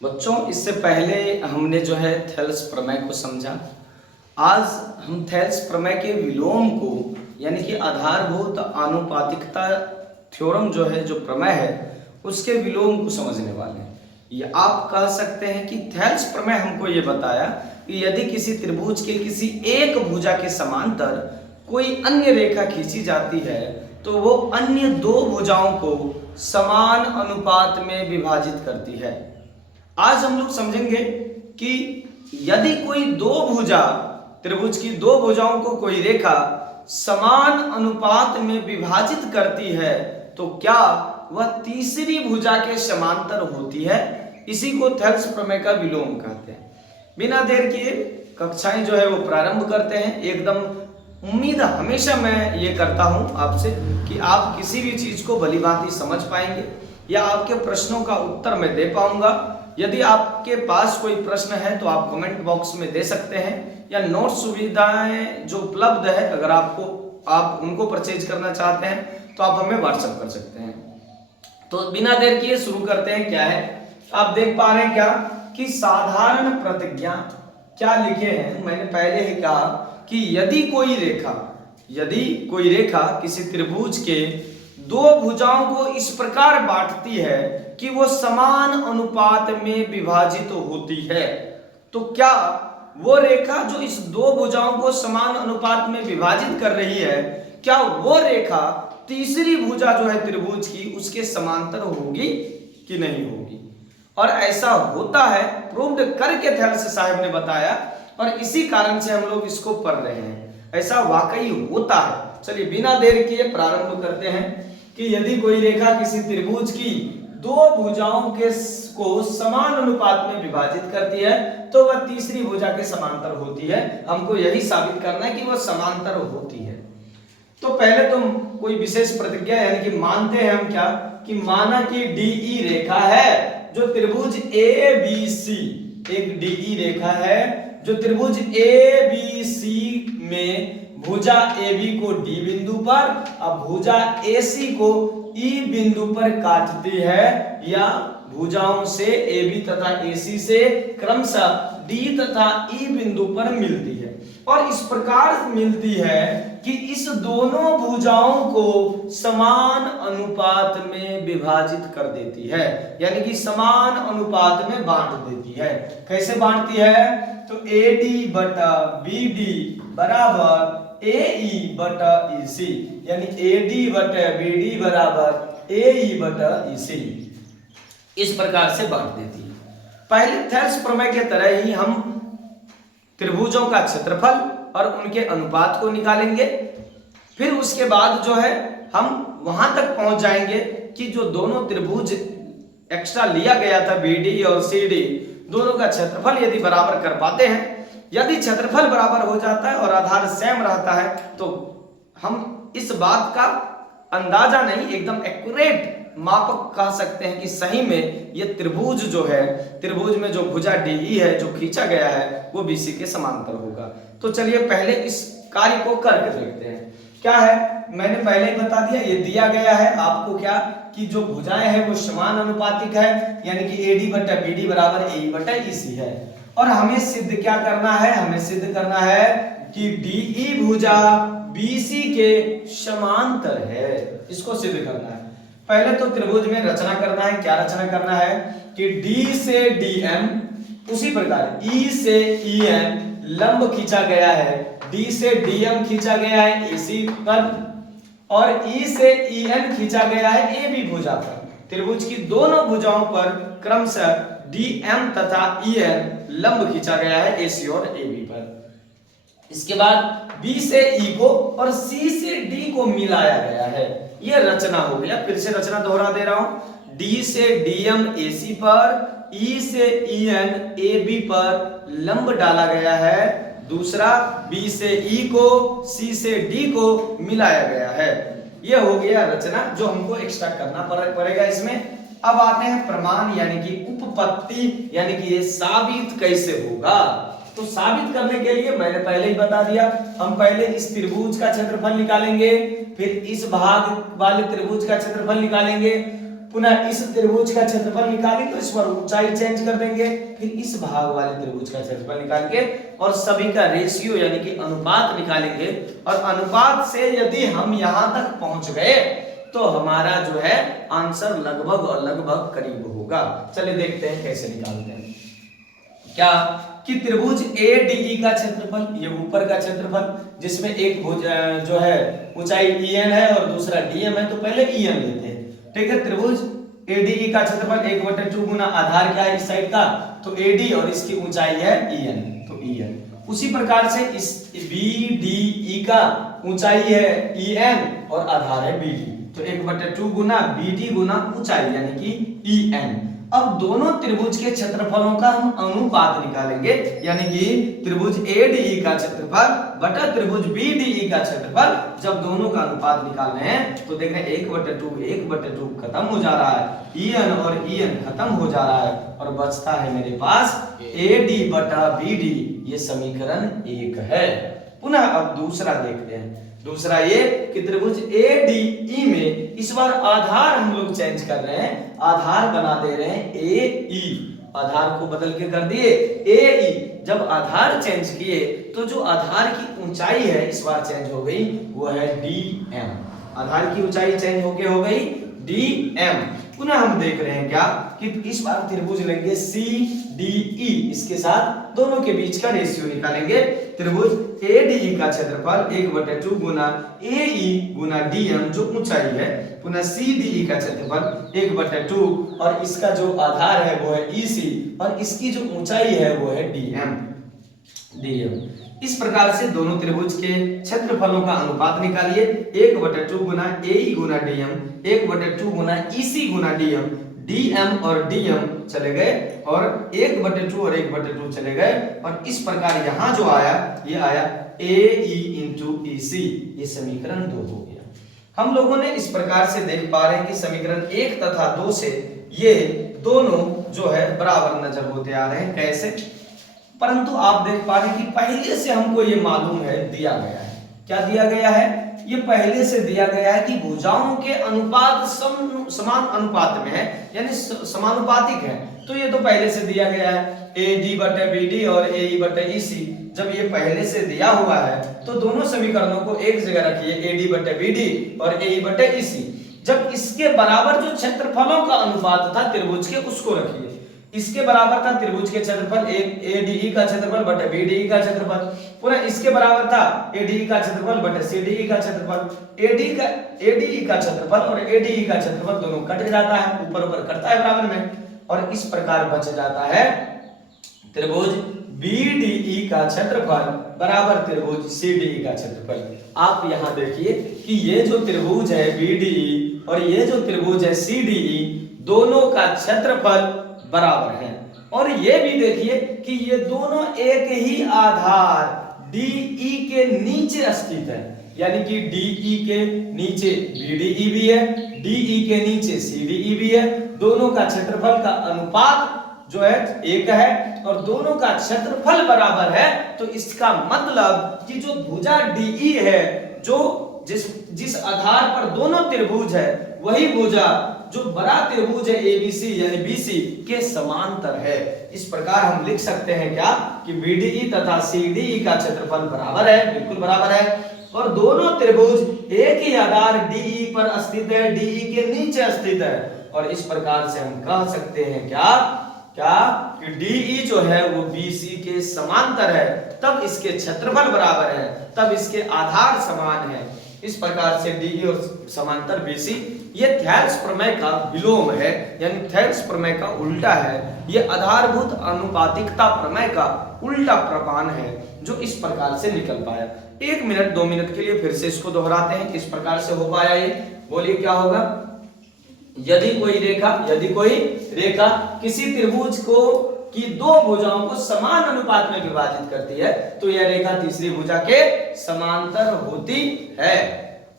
बच्चों, इससे पहले हमने जो है थेल्स प्रमेय को समझा। आज हम थेल्स प्रमेय के विलोम को यानी कि आधारभूत आनुपातिकता थ्योरम जो है, जो प्रमेय है, उसके विलोम को समझने वाले हैं। ये आप कह सकते हैं कि थेल्स प्रमेय हमको ये बताया कि यदि किसी त्रिभुज के किसी एक भुजा के समांतर कोई अन्य रेखा खींची जाती है तो वो अन्य दो भुजाओं को समान अनुपात में विभाजित करती है। आज हम लोग समझेंगे कि यदि कोई दो भुजा त्रिभुज की दो भुजाओं को कोई रेखा समान अनुपात में विभाजित करती है तो क्या वह तीसरी भुजा के समांतर होती है। इसी को थेल्स प्रमेय का विलोम कहते हैं। बिना देर किए कक्षाएं जो है वो प्रारंभ करते हैं। एकदम उम्मीद हमेशा मैं ये करता हूं आपसे कि आप किसी भी चीज को भली भांति समझ पाएंगे या आपके प्रश्नों का उत्तर मैं दे पाऊंगा। यदि आपके पास कोई प्रश्न है तो आप कमेंट बॉक्स में दे सकते हैं या नोट सुविधाएं जो उपलब्ध है, अगर आप उनको परचेज करना चाहते हैं तो आप हमें व्हाट्सएप कर सकते हैं। तो बिना देर किए शुरू करते हैं। क्या है, आप देख पा रहे हैं क्या कि साधारण प्रतिज्ञा क्या लिखे हैं। मैंने पहले ही कहा कि यदि कोई रेखा किसी त्रिभुज के दो भुजाओं को इस प्रकार बांटती है कि वो समान अनुपात में विभाजित होती है, तो क्या वो रेखा जो इस दो भुजाओं को समान अनुपात में विभाजित कर रही है, क्या वो रेखा तीसरी भुजा जो है त्रिभुज की उसके समांतर होगी कि नहीं होगी। और ऐसा होता है, प्रूव्ड करके थेल्स साहब ने बताया, और इसी कारण से हम लोग इसको पढ़ रहे हैं। ऐसा वाकई होता है। चलिए बिना देर किए प्रारंभ करते हैं कि यदि कोई रेखा किसी त्रिभुज की दो भुजाओं को समान अनुपात में विभाजित करती है तो वह तीसरी भुजा के समांतर होती है। हमको यही साबित करना है कि वह समांतर होती है। तो पहले तो कोई विशेष प्रतिज्ञा यानी कि मानते हैं हम क्या कि माना कि डीई रेखा है जो त्रिभुज ABC, एक डीई रेखा है जो त्रिभुज ABC में भुजा AB को D बिंदु पर और भुजा AC को E बिंदु पर काटती है, या भुजाओं से AB तथा AC से क्रमशः D तथा E बिंदु पर मिलती है। और इस प्रकार मिलती है कि इस दोनों भुजाओं को समान अनुपात में विभाजित कर देती है, यानी कि समान अनुपात में बांट देती है। कैसे बांटती है, तो AD बटा BD बराबर AE बटा EC, यानी AD बटा BD बराबर AE बटा EC, इस प्रकार से बांट देती है। पहले थेल्स प्रमेय के तरह ही हम त्रिभुजों का क्षेत्रफल और उनके अनुपात को निकालेंगे। फिर उसके बाद जो है हम वहां तक पहुंच जाएंगे कि जो दोनों त्रिभुज एक्स्ट्रा लिया गया था BD और CD, दोनों का क्षेत्रफल यदि बराबर कर पाते हैं, यदि क्षेत्रफल बराबर हो जाता है और आधार सेम रहता है तो हम इस बात का अंदाजा नहीं, एकदम एक्यूरेट मापक कह सकते हैं कि सही में ये त्रिभुज जो है, त्रिभुज में जो भुजा DE है जो खींचा गया है वो BC के समांतर होगा। तो चलिए पहले इस कार्य को करके देखते हैं। क्या है, मैंने पहले ही बता दिया, ये दिया गया है आपको क्या कि जो भुजाएं हैं वो समान अनुपातिक है, यानी कि AD बटा BD बराबर AE बटा EC है। और हमें सिद्ध क्या करना है, हमें सिद्ध करना है कि DE भुजा BC के समांतर है, इसको सिद्ध करना है। पहले तो त्रिभुज में रचना करना है। क्या रचना करना है कि D से DM, उसी प्रकार E से EM लंब खींचा गया है, D से DM खींचा गया है AC पर, और E से EN खींचा गया है AB भुजा पर। त्रिभुज की दोनों भुजाओं पर क्रमशः DM तथा EN लंब खींचा गया है AC और AB पर। इसके बाद B से E को और C से D को मिलाया गया है। यह रचना हो गया। फिर से रचना दोहरा दे रहा हूं। D से DM AC पर, E से EN AB पर लंब डाला गया है। दूसरा B से E को C से D को मिलाया गया है। यह हो गया रचना जो हमको एक्स्ट्रा करना पड़ेगा इसमें। अब आते हैं प्रमाण यानी कि उपपत्ति, यानी कि ये साबित कैसे होगा। तो साबित करने के लिए मैंने पहले ही बता दिया, हम पहले इस त्रिभुज का क्षेत्रफल निकालेंगे, फिर इस भाग वाले त्रिभुज का क्षेत्रफल निकालेंगे, पुनः इस त्रिभुज का क्षेत्रफल निकालें तो इस पर ऊंचाई चेंज कर देंगे, फिर इस भाग वाले त्रिभुज का क्षेत्रफल निकाल के और सभी का रेशियो यानी कि अनुपात निकालेंगे, और अनुपात से यदि हम यहां तक पहुंच गए तो हमारा जो है आंसर लगभग और लगभग करीब होगा। चलिए देखते हैं कैसे निकालते हैं। क्या कि त्रिभुज ADE का क्षेत्रफल, ये ऊपर का क्षेत्रफल जिसमें एक भुज जो है ऊंचाई EN है और दूसरा DM है, तो पहले EN लेते हैं, ठीक है। त्रिभुज ADE का क्षेत्रफल 1/2 गुना आधार क्या है इस साइड का, तो AD और इसकी ऊंचाई है EN, तो EN। उसी प्रकार से इस BDE का ऊंचाई है EN और आधार है BD, तो 1/2 गुना BD गुना ऊंचाई यानी कि EN। अब दोनों त्रिभुज के क्षेत्रफलों का हम अनुपात निकालेंगे, यानी कि त्रिभुज ADE का क्षेत्रफल बटा त्रिभुज BDE का क्षेत्रफल, जब दोनों का अनुपात निकालना है तो देख रहे हैं 1/2 खत्म हो जा रहा है, EN और EN खत्म हो जा रहा है और बचता है मेरे पास AD बटा BD, ये समीकरण 1 है। पुनः अब दूसरा देखते हैं। दूसरा ये कि त्रिभुज ADE में इस बार आधार हम लोग चेंज कर रहे हैं, आधार बना दे रहे हैं AE, आधार को बदल के कर दिए AE। जब आधार चेंज किए तो जो आधार की ऊंचाई है इस बार चेंज हो गई, वो है DM, आधार की ऊंचाई चेंज होके हो गई DM। पुनः हम देख रहे हैं क्या कि इस बार त्रिभुज लेंगे CDE, इसके साथ दोनों के बीच का रेशियो निकालेंगे। त्रिभुज ADE का क्षेत्रफल 1/2 गुना AE गुना DM जो ऊंचाई है, पुनः CDE का क्षेत्रफल 1/2 और इसका जो आधार है वो है EC और इसकी जो ऊंचाई है वो है DM। इस प्रकार से दोनों त्रिभुज के क्षेत्रफलों का अनुपात निकालिए, 1/2 गुना AE गुना DM, 1/2 गुना EC गुना DM, DM और DM चले गए और 1/2 और 1/2 चले गए, और इस प्रकार यहां जो आया ये आया AE into EC, ये समीकरण 2 हो गया। हम लोगों ने इस प्रकार से देख पा रहे हैं कि समीकरण 1 तथा 2 से ये दोनों जो है बराबर नजर होते आ रहे हैं। कैसे? परंतु आप देख पा रहे हैं कि पहले से हमको ये मालूम है, दिया गया है, क्या दिया गया है, ये पहले से दिया गया है कि भुजाओं के अनुपात समान अनुपात में है, यानी समानुपातिक है, तो ये तो पहले से दिया गया है। AD बटे BD और AE बटे EC, जब ये पहले से दिया हुआ है तो दोनों समीकरणों को एक जगह रखिए, AD बटे BD और AE बटे EC। जब इसके बराबर जो क्षेत्रफलों का अनुपात था त्रिभुज के, उसको रखिए। इसके बराबर था त्रिभुज के क्षेत्रफल ADE का क्षेत्रफल बटे BDE का क्षेत्रफल, पुनः इसके बराबर था ADE का क्षेत्रफल बटे CDE का क्षेत्रफल। ADE का क्षेत्रफल और ADE का क्षेत्रफल दोनों कट जाता है, ऊपर ऊपर कटता है बराबर में, और इस प्रकार बच जाता है त्रिभुज BDE का क्षेत्रफल बराबर त्रिभुज CDE का क्षेत्रफल। आप यहां देखिए कि ये जो त्रिभुज है BDE और ये जो त्रिभुज है CDE, दोनों का क्षेत्रफल बराबर है, और ये भी देखिए कि ये दोनों एक ही आधार DE के नीचे स्थित है, यानी कि DE के नीचे BDE भी है, DE के नीचे CDE भी है। दोनों का क्षेत्रफल का अनुपात जो है 1 है और दोनों का क्षेत्रफल बराबर है, तो इसका मतलब कि जो भुजा DE है, जो जिस आधार पर दोनों त्रिभुज है, वही भुजा जो बड़ा त्रिभुज है ABC यानी BC के समांतर है। इस प्रकार हम लिख सकते हैं क्या कि BDE तथा CDE का क्षेत्रफल बराबर है, बिल्कुल बराबर है, और दोनों त्रिभुज एक ही आधार DE पर स्थित है, DE के नीचे स्थित है, और इस प्रकार से हम कह सकते हैं क्या कि DE जो है वो BC के समांतर है, तब इसके क्षेत्रफल बराबर है, तब इसके आधार समान है। इस प्रकार से DE और समांतर BC, ये थेल्स प्रमेय का विलोम है, यानी थेल्स प्रमेय का उल्टा है। ये आधारभूत अनुपातिकता प्रमेय का उल्टा प्रमाण है, जो इस प्रकार से निकल पाया। 1 मिनट 2 मिनट के लिए फिर से इसको दोहराते हैं, किस प्रकार से हो पाया ये, बोलिए क्या होगा। यदि कोई रेखा किसी त्रिभुज को की दो भुजाओं को समान अनुपात में विभाजित करती है, तो यह रेखा तीसरी भुजा के समांतर होती है।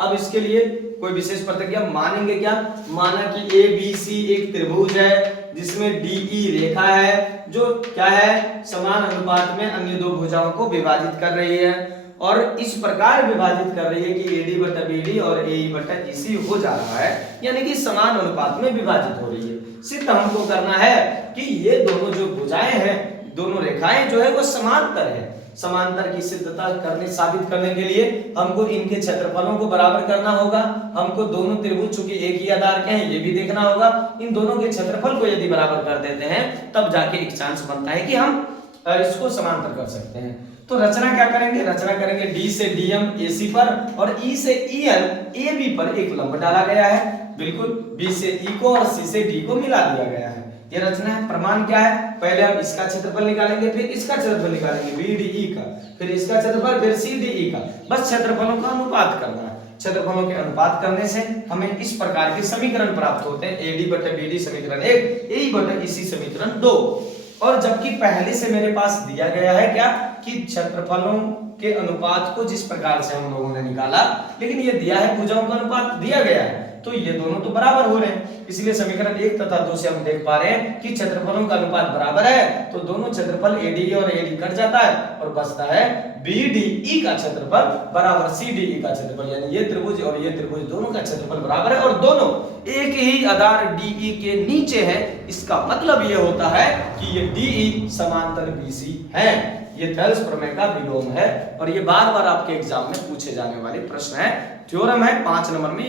अब इसके लिए कोई विशेष प्रतिक्रिया मानेंगे क्या, माना कि ABC एक त्रिभुज है जिसमें DE रेखा है जो क्या है, समान अनुपात में अन्य दो भुजाओं को विभाजित कर रही है, और इस प्रकार विभाजित कर रही है कि AD बटा BD और AE बटा EC हो जा रहा है, यानी कि समान अनुपात में विभाजित हो रही है। सिद्ध हमको करना है कि ये दोनों जो भुजाएं हैं, दोनों रेखाएं जो है वो समांतर है। समांतर की सिद्धता साबित करने के लिए हमको इनके क्षेत्रफलों को बराबर करना होगा। हमको दोनों त्रिभुज चूंकि एक ही आधार के हैं ये भी देखना होगा। इन दोनों के क्षेत्रफल को यदि बराबर कर देते हैं तब जाके एक चांस बनता है कि हम इसको समांतर कर सकते हैं। तो रचना क्या करेंगे, रचना करेंगे D से DM AC पर और E से EL AB पर एक लंब डाला गया है। बिल्कुल B से E को और C से D को मिला दिया गया है। ये रचना है। प्रमाण क्या है, पहले हम इसका क्षेत्रफल निकालेंगे, फिर इसका क्षेत्रफल निकालेंगे BDE का, फिर इसका क्षेत्रफल, फिर CDE का। बस क्षेत्रफलों का अनुपात करना है। क्षेत्रफलों के अनुपात करने से हमें इस प्रकार के समीकरण प्राप्त होते हैं। AD बटा BD समीकरण 1, AE बटा EC समीकरण 2। और जबकि पहले से मेरे पास दिया गया है क्या कि क्षेत्रफलों के अनुपात को जिस प्रकार से हम लोगों ने निकाला, लेकिन ये दिया है भुजाओं का अनुपात दिया गया है, तो ये दोनों तो बराबर हो रहे हैं। इसलिए समीकरण 1 तथा 2 से हम देख पा रहे हैं कि क्षेत्रफलों का अनुपात बराबर है, तो दोनों क्षेत्रफल AD और AD कट जाता है और बचता है BDE का क्षेत्रफल बराबर CDE का क्षेत्रफल, यानी ये त्रिभुज और ये त्रिभुज दोनों का क्षेत्रफल बराबर है और दोनों एक ही आधार DE के नीचे है। इसका मतलब ये होता है कि ये DE समांतर BC है। ये थेल्स प्रमेय का विलोम है और ये बार बार आपके एग्जाम में पूछे जाने वाले प्रश्न है। थ्योरम है 5 नंबर में।